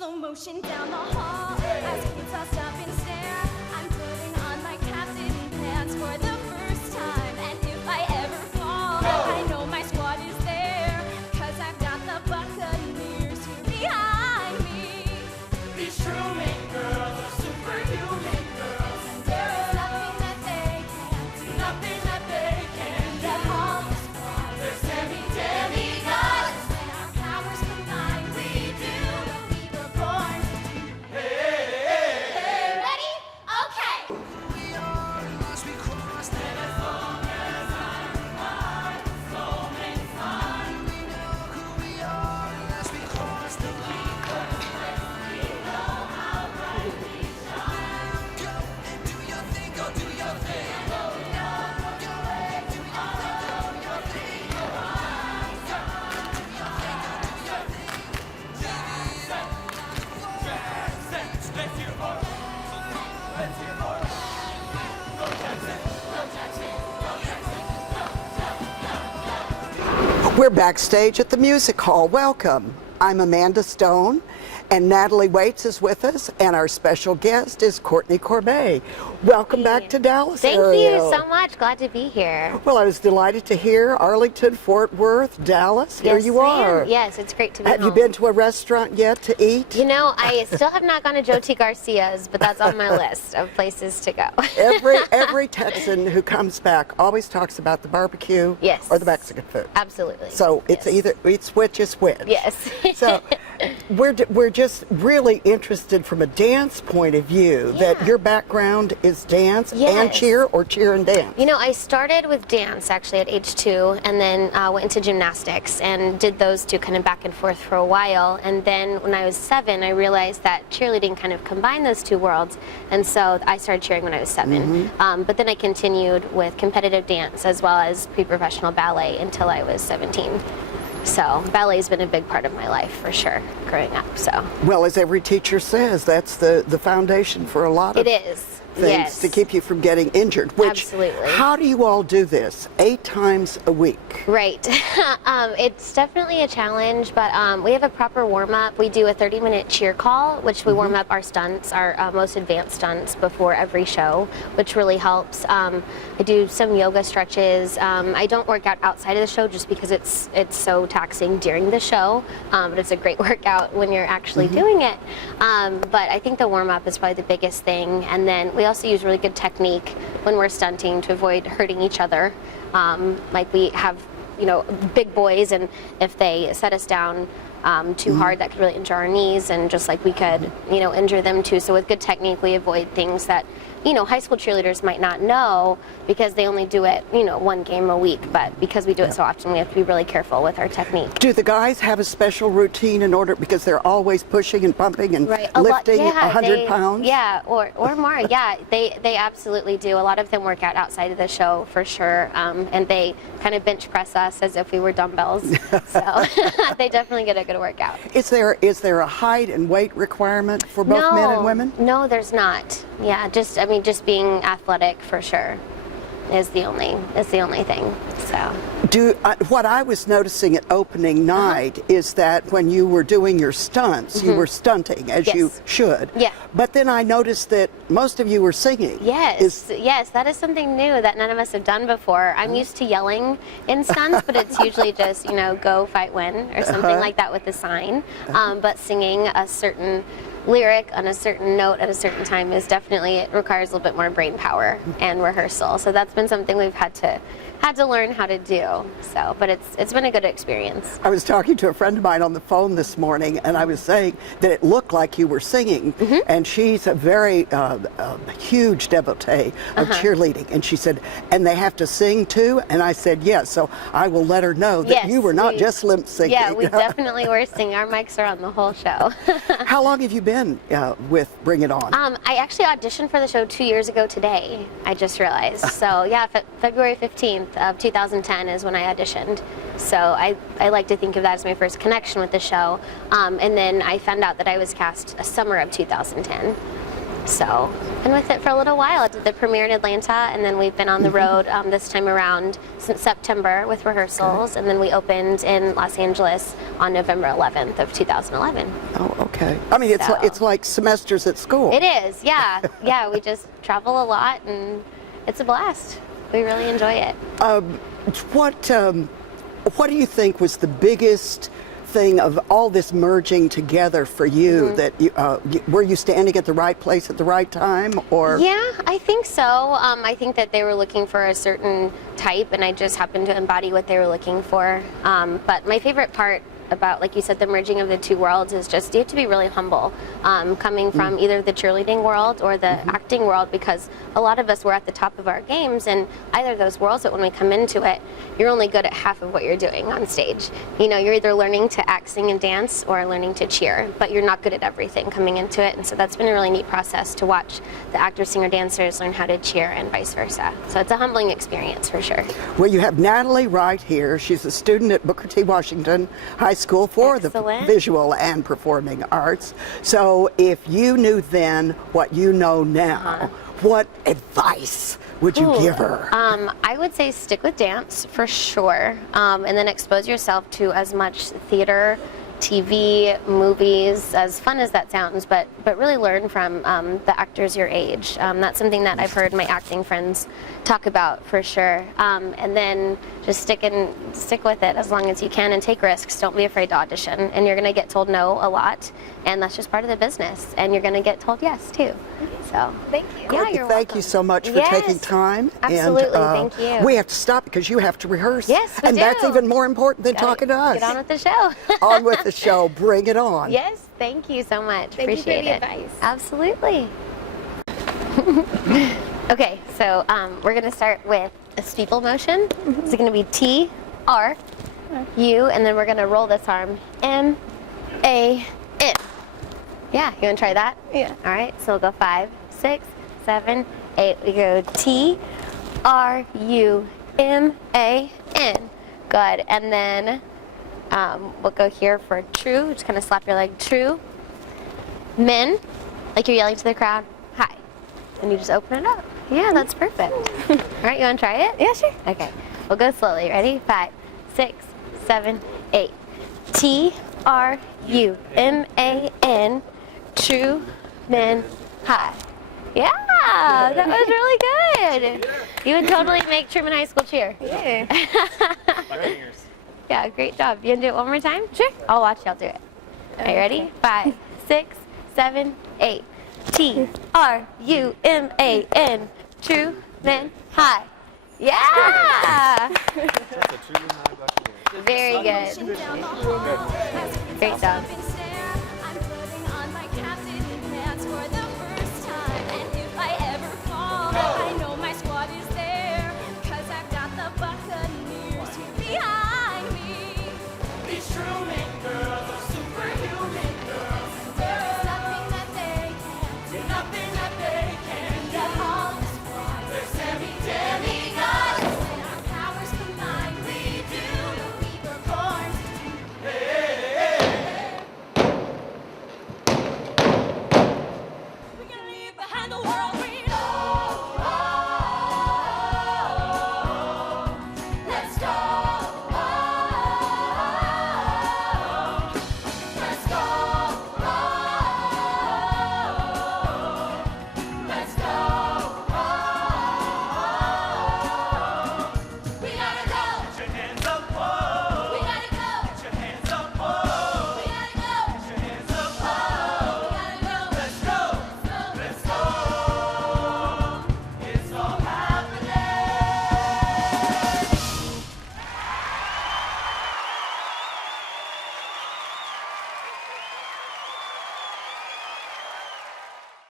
Slow motion down the hall as kids all stop and stare. I'm putting on my captain pants for the first time. And if I ever fall, I know my squad is there. Cause I've got the Buccaneers here behind me. These Truman girls are superhuman girls, and there is Nothing that they can't do. nothing that they can do. They're all the squad. They're semi-demigods. When our powers combine, we do what we were born to do. Ready? Okay. We're backstage at the Music Hall. Welcome. I'm Amanda Stone, and Natalie Waits is with us, and our special guest is Courtney Corbet. Welcome back to Dallas Thank area. you so much. Glad to be here. Well, I was delighted to hear Arlington, Fort Worth, Dallas. Here Yes, you ma'am. are. Yes, it's great to be Have you home. been to a restaurant yet to eat? You know, I still have not gone to Joe T. Garcia's, but that's on my list of places to go. Every Texan who comes back always talks about the barbecue Yes. or the Mexican food. Absolutely. So it's Yes. either it's which is which. Yes. So we're just really interested from a dance point of view that Yeah. your background is dance and Yes. cheer, or cheer and dance. You know, I started with dance actually at age 2, and then went into gymnastics and did those two kind of back and forth for a while. And then when I was 7, I realized that cheerleading kind of combined those two worlds, and so I started cheering when I was 7. But then I continued with competitive dance as well as pre-professional ballet until I was 17. So ballet's been a big part of my life for sure, growing up. So Well, as every teacher says, that's the foundation for a lot of it is. things Yes. to keep you from getting injured. Which, Absolutely. how do you all do this? 8 times a week. Right. It's definitely a challenge, but we have a proper warm-up. We do a 30-minute cheer call, which we warm up our stunts, our most advanced stunts before every show, which really helps. I do some yoga stretches. I don't work out outside of the show just because it's so taxing during the show, but it's a great workout when you're actually doing it. But I think the warm-up is probably the biggest thing, and then we also use really good technique when we're stunting to avoid hurting each other. Like we have, you know, big boys, and if they set us down too hard, that could really injure our knees, and just like we could, you know, injure them too. So with good technique, we avoid things that, you know, high school cheerleaders might not know because they only do it, you know, 1 game a week. But because we do it so often, we have to be really careful with our technique. Do the guys have a special routine in order, because they're always pushing and pumping and Right, a lot- lifting yeah, 100 pounds? Yeah, or more. Yeah, they absolutely do. A lot of them work out outside of the show for sure, and they kind of bench press us as if we were dumbbells. So they definitely get a good workout. Is there a height and weight requirement for both men and women? No, there's not. Yeah, just being athletic for sure is the only thing. So What I was noticing at opening night is that when you were doing your stunts, you were stunting as you Yes. should. Yeah. But then I noticed that most of you were singing. yes, that is something new that none of us have done before. I'm used to yelling in stunts, but it's usually just, you know, go, fight, win, or something like that with the sign. But singing a certain lyric on a certain note at a certain time is definitely, it requires a little bit more brain power and rehearsal. So that's been something we've had to learn how to do. So, but it's been a good experience. I was talking to a friend of mine on the phone this morning, and I was saying that it looked like you were singing, and she's a very huge devotee of cheerleading, and she said, and they have to sing too? And I said, yes, so I will let her know that you were not just lip syncing. Yeah, we definitely were singing. Our mics are on the whole show. How long have you been with Bring It On? I actually auditioned for the show 2 years ago today, I just realized. So yeah, February 15th of 2010 is when I auditioned. So I like to think of that as my first connection with the show. And then I found out that I was cast a summer of 2010. So, been with it for a little while. I did the premiere in Atlanta, and then we've been on the road this time around since September with rehearsals, and then we opened in Los Angeles on November 11th of 2011. Oh, okay. I mean, So- it's like semesters at school. It is, yeah. Yeah, we just travel a lot, and it's a blast. We really enjoy it. What do you think was the biggest thing of all this merging together for you? That were you standing at the right place at the right time, or? Yeah, I think so. I think that they were looking for a certain type, and I just happened to embody what they were looking for. But my favorite part about, like you said, the merging of the two worlds is just you have to be really humble, coming from either the cheerleading world or the acting world, because a lot of us were at the top of our games in either of those worlds, but when we come into it, you're only good at half of what you're doing on stage. You know, you're either learning to act, sing, and dance or learning to cheer, but you're not good at everything coming into it, and so that's been a really neat process to watch the actors, singer, dancers learn how to cheer and vice versa. So it's a humbling experience for sure. Well, you have Natalie right here. She's a student at Booker T. Washington High School for Excellent. the visual and performing arts. So if you knew then what you know now, what advice would you give her? I would say stick with dance for sure, and then expose yourself to as much theater, TV, movies, as fun as that sounds, but really learn from the actors your age. That's something that I've heard my acting friends talk about for sure. And then just stick with it as long as you can and take risks. Don't be afraid to audition, and you're gonna get told no a lot, and that's just part of the business. And you're gonna get told yes too. So Thank you. yeah, Courtney, you're thank welcome. you so much for Yes, taking time. absolutely, And, thank you. We have to stop because you have to rehearse. Yes, we and that's do. even more important than Gotta talking to us. Get on with the show. On with the show. Bring it on. Yes, thank you so much. Thank you for Appreciate the it. advice. Absolutely. Okay, so we're gonna start with a steeple motion. It's gonna be T, R, U, and then we're gonna roll this arm M, A, N. Yeah, you wanna try that? Yeah. All right, so we'll go 5, 6, 7, 8. We go T, R, U, M, A, N. Good, and then we'll go here for true. Just kind of slap your leg. True. Men, like you're yelling to the crowd. Hi. And you just open it up. Yeah, that's perfect. All right, you want to try it? Yeah, sure. Okay. We'll go slowly. Ready? 5, 6, 7, 8. T, R, U, M, A, N. True. Men. Hi. Yeah, that was really good. You would totally make Truman High School cheer. Yeah. Yeah, great job. You gonna do it one more time? Sure. I'll watch y'all do it. Are you ready? 5, 6, 7, 8. T, R, U, M, A, N. True, men, high. Yeah! Very good. Great job.